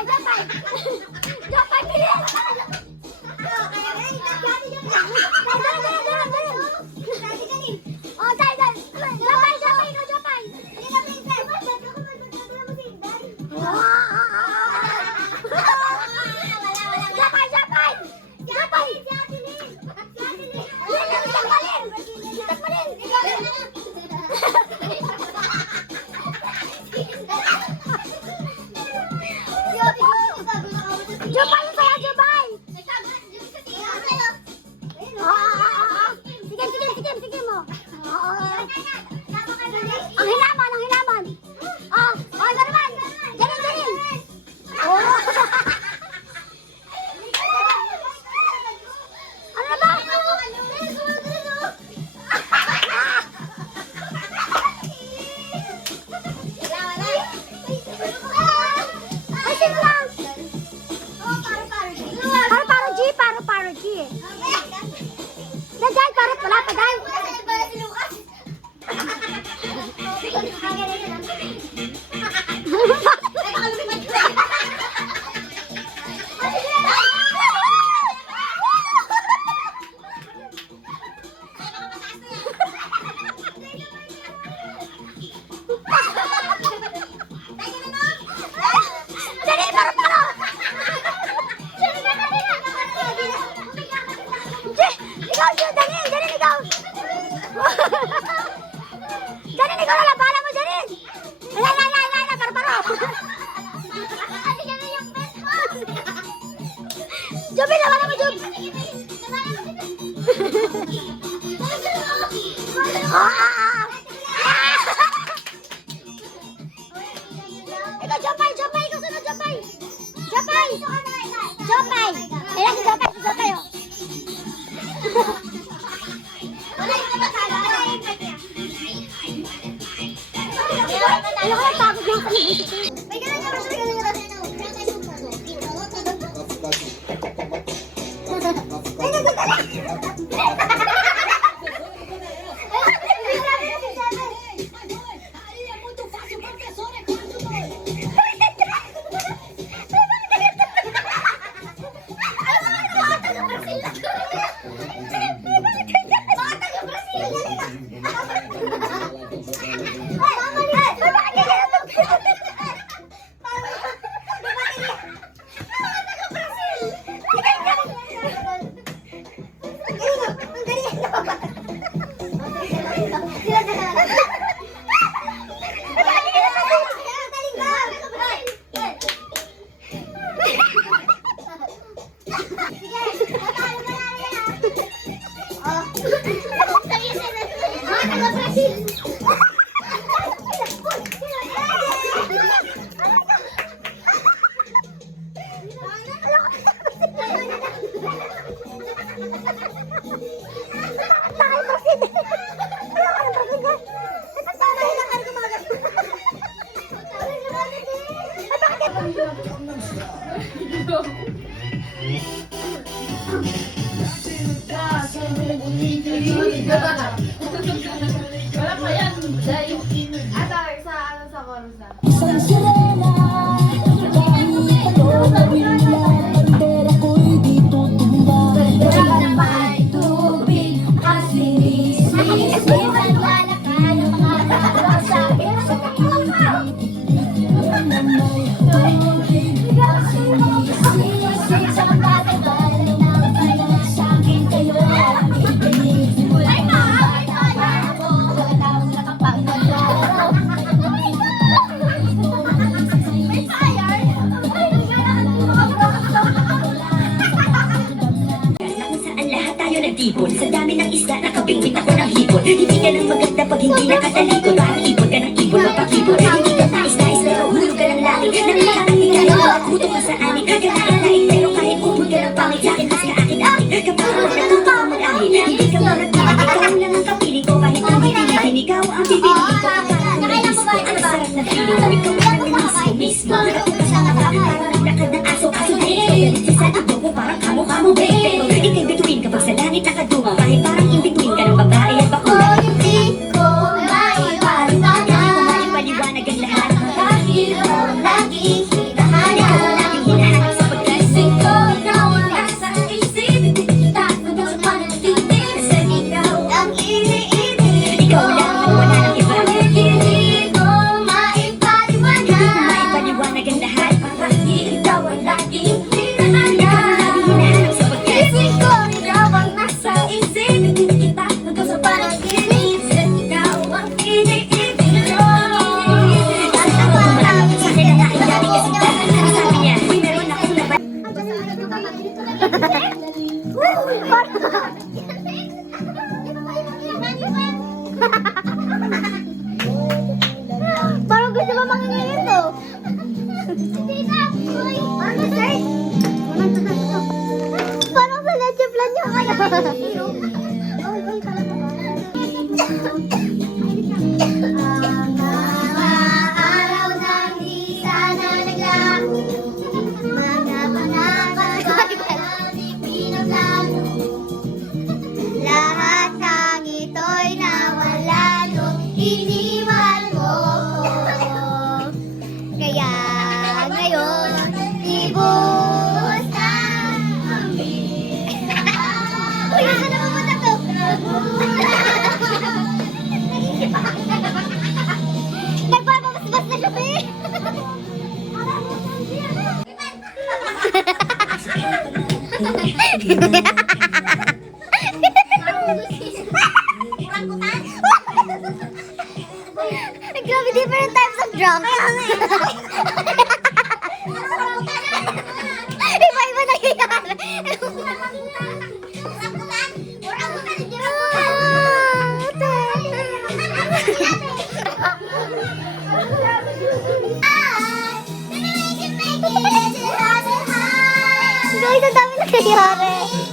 Jopay! Jopay, bilis! Oh, dali, dali! Jopay, Jopay, ikaw, Jopay! Jopay, Jopay! Jopay! Jopay, saya Jopay! Sige, sige, sige, sige mo. Ang hinaman, ang hinaman. Oh, oh, gano'n. Galing, galing. Oh. Ano na ba? Ay, sige lang. Paro-paro G, paro-paro G. Dahil, parot wala pa, dahil. Dali, paro-paro. Ikaw, Janine! Janine, ikaw! Janine, ikaw na lang! Bahala mo, Janine! Ala, paro-paro! Joby, lawan mo, Job! Ikaw, Jopay! Jopay! Ikaw sunod, Jopay! Jopay! Jopay! Ayan si Jopay! Si Jopay, oh! Ayoko na pagod lang kami. Wala pa yan. Sa chorus na. Isang sirena, kahit ano gawin na, bandera ko'y di tutumba. Wala na may tubig, asinis, iwan wala ka ng mga tao sa akin. Wala na may tubig, asinis, isang matagal na pala sa akin kayo ang ibig. Wala na may tubig, walang nakapagdadalaw. Sa dami ng isda, nakabingwit ako ng hipon. Hindi ka ng maganda pag hindi nakatalikod. Parang ipon ka ng ibon, mapakipon. Hindi ka nais-nais, pero hulog ka ng langit. Nakakarating ka ng nakuto ka sa amin. Kagalain, pero kahit upod ka ng pangit sa akin, mas ka akin-akin. Kapag natuto ka mag-amin, hindi ka mo nagpapit. Ikaw lang ang kapiling ko, kahit ang bibilihin. Ikaw ang bibilihin ko, parang kumilis ko. Ang sarap na feeling ko, ikaw lang ang mismo. Ako kasama ka, parang naglakad ng aso-aso. Galit siya sa ito ko, parang kamo-kamo. Pero ikay bituin kapag sa langit nakaduma. Kahit parang in-between ka ng babae at bakula. Hindi ko maipaliwanag Hindi ko maipaliwanag ang lahat. kahit mo laging Parang sa leche plan niya kaya. Ang mga araw nang di sana naglaho, mga panahon na di pinaplano, lahat ng ito'y nawala nung iniwan mo ko. Kaya ngayon, ibus na kami. Uy, saan na pupunta to? Nagpapabas-bas na siya, be. Grabe, different types of drunk. Iba-iba nangyayari. Guys, ang dami nangyayari.